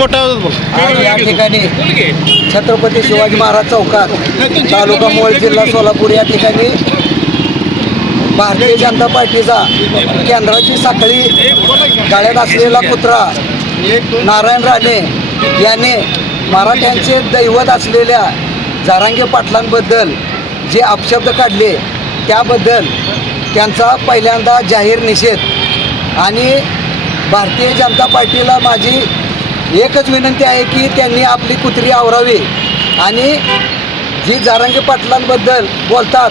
आज या ठिकाणी छत्रपती शिवाजी महाराज चौकात तालुका मोहोळ जिल्हा सोलापूर या ठिकाणी भारतीय जनता पार्टीचा केंद्राची साखळी गाळ्यात असलेला कुत्रा नारायण राणे याने मराठ्यांचे दैवत असलेल्या जारांगे पाटलांबद्दल जे अपशब्द काढले त्याबद्दल त्यांचा पहिल्यांदा जाहीर निषेध. आणि भारतीय जनता पार्टीला माझी एकच विनंती आहे की त्यांनी आपली कुत्री आवरावी. आणि जी जारंगी पाटलांबद्दल बोलतात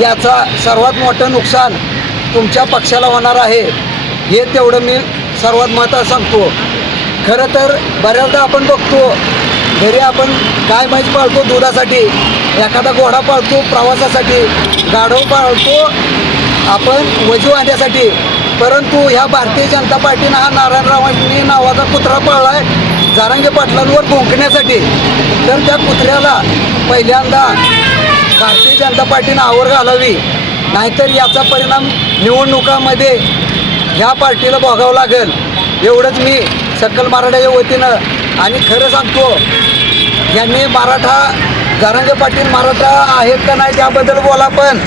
याचा सर्वात मोठं नुकसान तुमच्या पक्षाला होणार आहे. हे तेवढं मी सर्वात महत्त्वाचं सांगतो. खरं तर बऱ्याचदा आपण बघतो घरी आपण गाय म्हैस पाळतो दुधासाठी एखादा घोडा पाळतो प्रवासासाठी गाढव पाळतो आपण वजू आणण्यासाठी परंतु ह्या भारतीय जनता पार्टीनं हा नारायणरावांनी नावाचा कुत्रा पाळला आहे जारांगे पाटलांवर भोंकण्यासाठी. तर त्या कुत्र्याला पहिल्यांदा भारतीय जनता पार्टीनं आवर घालावी. नाहीतर याचा परिणाम निवडणुकामध्ये ह्या पार्टीला भोगावं लागेल. एवढंच मी सकल मराठाच्या वतीनं आणि खरं सांगतो यांनी मराठा जारंगे पाटील मराठा आहेत का नाही त्याबद्दल बोला पण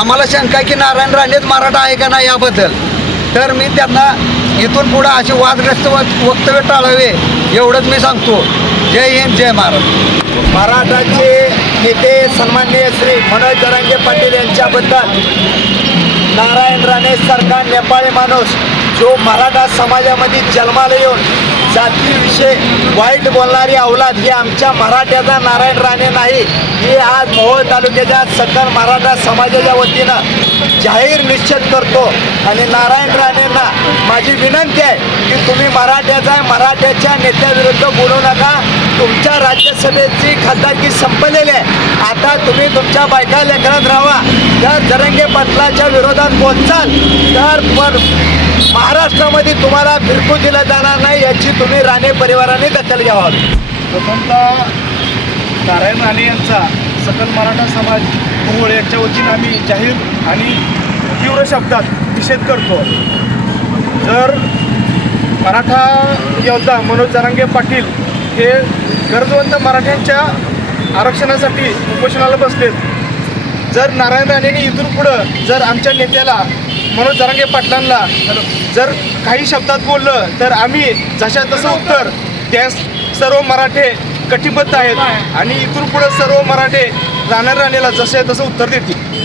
आम्हाला शंका की नारायण राणेच मराठा आहे का नाही याबद्दल. तर मी त्यांना इथून पुढं असे वादग्रस्त वक्तव्य टाळावे एवढंच मी सांगतो. जय हिंद जय महाराज मराठाचे नेते सन्माननीय श्री मनोज जरांगे पाटील यांच्याबद्दल नारायण राणे सरकार नेपाळी माणूस जो मराठा समाजामध्ये जन्माला येऊन जातीविषयी वाईट बोलणारी अवलाद ही आमच्या मराठ्याचा नारायण राणे नाही. ही आज मोहोळ तालुक्याच्या सकल मराठा समाजाच्या वतीनं जाहीर निश्चित करतो. आणि नारायण राणे राणेंना माझी विनंती आहे की तुम्ही मराठ्याचा आहे मराठ्याच्या नेत्याविरुद्ध बोलू नका. तुमच्या राज्यसभेची खासदारकी संपलेली आहे. आता तुम्ही तुमच्या बायका लेखनात राहा जर जरंगे पटलाच्या विरोधात पोहोचाल तर पण महाराष्ट्रामध्ये तुम्हाला फिरकू दिलं जाणार नाही याची तुम्ही राणे परिवाराने दखल घ्यावा. प्रथमतः नारायण राणे यांचा सकल मराठा समाज कुवळ यांच्या वतीनं आम्ही जाहीर आणि तीव्र शब्दात निषेध करतो. जर मराठा योद्धा मनोज जरांगे पाटील हे गरजवंत मराठ्यांच्या आरक्षणासाठी उपोषणाला बसलेत. जर नारायण राणेने इथून पुढं जर आमच्या नेत्याला मनोज जरांगे पाटलांना जर काही शब्दात बोललं तर आम्ही जशा तसं उत्तर त्या सर्व मराठे कटिबद्ध आहेत आणि इथून पुढं सर्व मराठे राहणार राणेला जसे तसं उत्तर देतील.